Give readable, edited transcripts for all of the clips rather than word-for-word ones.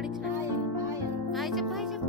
ఆడిచ్చిన hi చెప్పు hi చెప్పు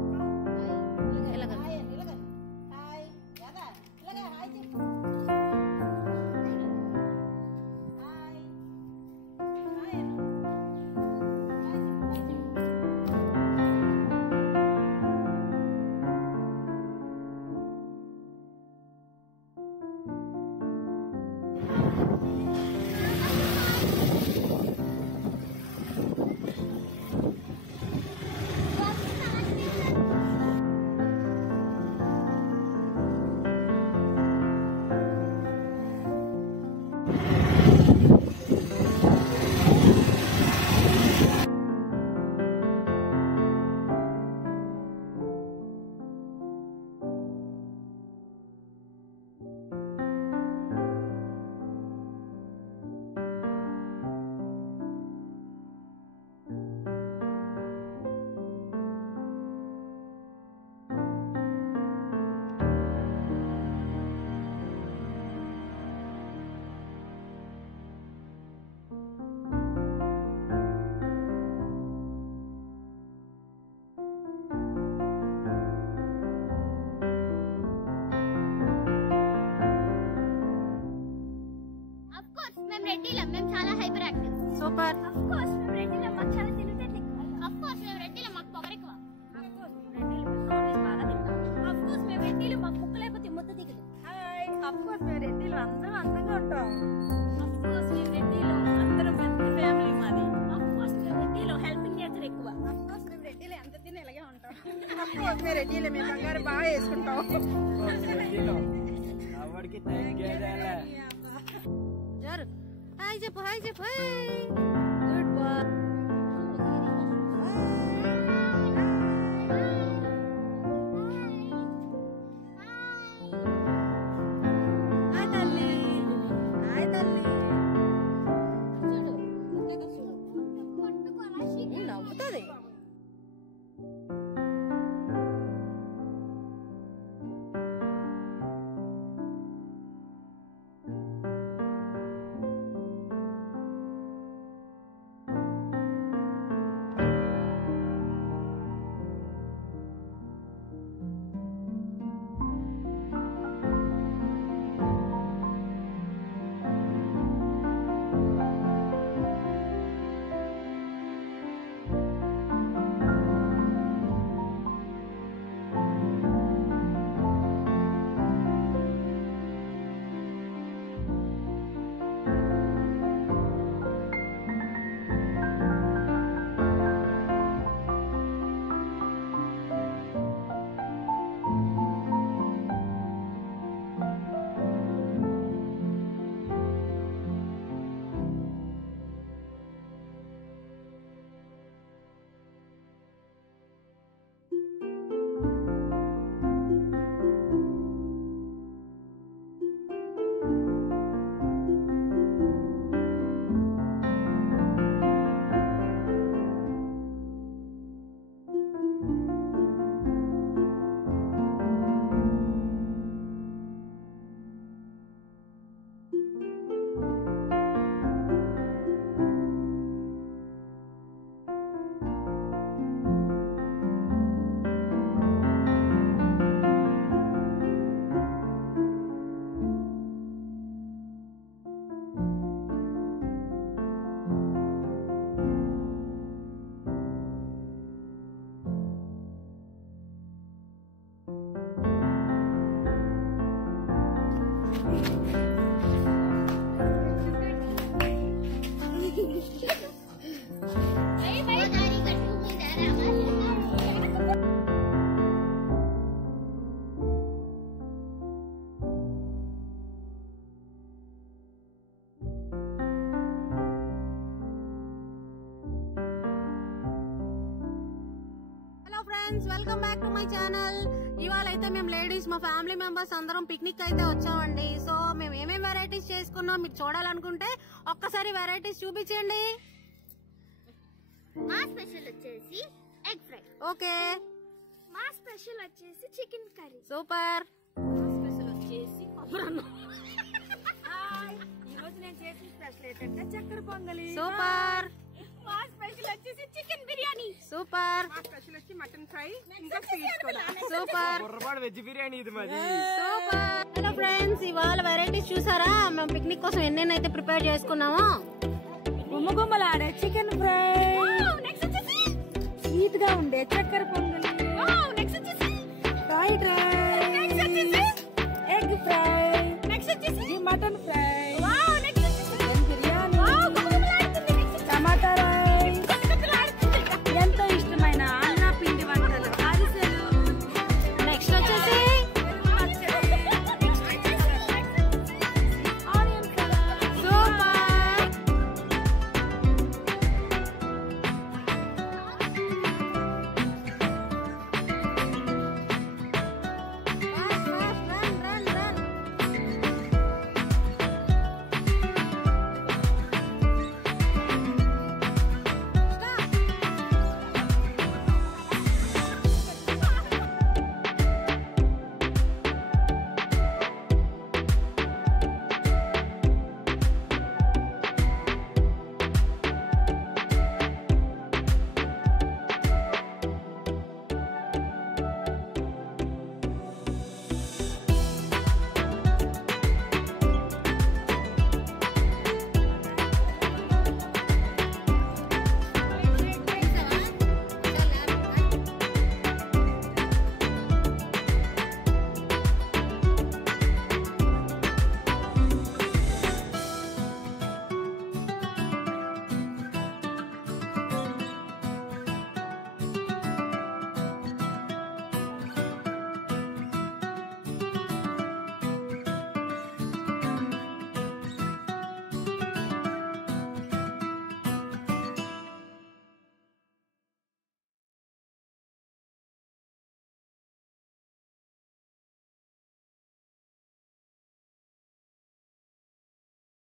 మేము చాలా hyper active. Super. Of course మేము రెడ్డిలం, మాకు చాలా తెలివితేటలు ఎక్కువ. ఆఫ్ కోర్స్ మేము రెడ్డిలం, మాకు పొగరు ఎక్కువ. ఆఫ్ కోర్స్ మేము రెడ్డిలం, మేము నాన్ వెజ్ బాగా తింటాం. ఆఫ్ కోర్స్ మేము రెడ్డిలం, మాకు ముక్క లేకపోతే ముద్ద దిగదు. హాయ్. ఆఫ్ కోర్స్ మేము రెడ్డిలం, అందరం అందంగా ఉంటాం. ఆఫ్ కోర్స్ మేము రెడ్డిలం, అందరం పెద్ద ఫ్యామిలీ మాది. ఆఫ్ కోర్స్ మేము రెడ్డిలం, హెల్పింగ్ నేచర్ ఎక్కువ. ఆఫ్ కోర్స్ మేము రెడ్డిలం, ఎంత తిని ఇలాగే ఉంటాం. ఆఫ్ కోర్స్ మేము రెడ్డిలం, మేము బంగారం బాగా వేసుకుంటాం. జరు హాయ్ చెప్పు హాయ్ చెప్పు గుడ్ బాయ్. హాయ్ తల్లి హాయ్ తల్లి. చూడు నవ్వుతుంది. Friends welcome back to my channel. ఇవాళ అయితే మేము లేడీస్ మా ఫ్యామిలీ మెంబర్స్ అందరం పిక్నిక్ అయితే వచ్చామండి. సో మేము ఏమేమి వెరైటీస్ చేసుకున్నాం మీకు చూడాలనుకుంటే ఒక్కసారి వెరైటీస్ చూపించండి. మా స్పెషల్ వచ్చేసి ఎగ్ ఫ్రై. ఓకే. మా స్పెషల్ వచ్చేసి చికెన్ కర్రీ. సూపర్. మా స్పెషల్ వచ్చేసి కొబ్బరన్నం. ఈ రోజు నేను చేసిన స్పెషల్ ఏంటంటే చక్కెర పొంగలి. సూపర్. మా స్పెషల్ వచ్చేసి చికెన్ బిర్యానీ. సూపర్. స్పెషల్ వచ్చి మటన్ ఫ్రై ఇంకా స్వీట్స్ కూడా. సూపర్ వెజ్ బిర్యానీ ఇది మాది. సూపర్. హలో ఫ్రెండ్స్, ఇవాళ వెరైటీస్ చూసారా? మేము పిక్నిక్ కోసం ఎన్నెన్నైతే ప్రిపేర్ చేసుకున్నామో. గుమ్మగుమ్మలాడే చికెన్ ఫ్రై, స్వీట్ గా ఉండే చక్కెర పొంగల్, ఫ్రైడ్ రైస్,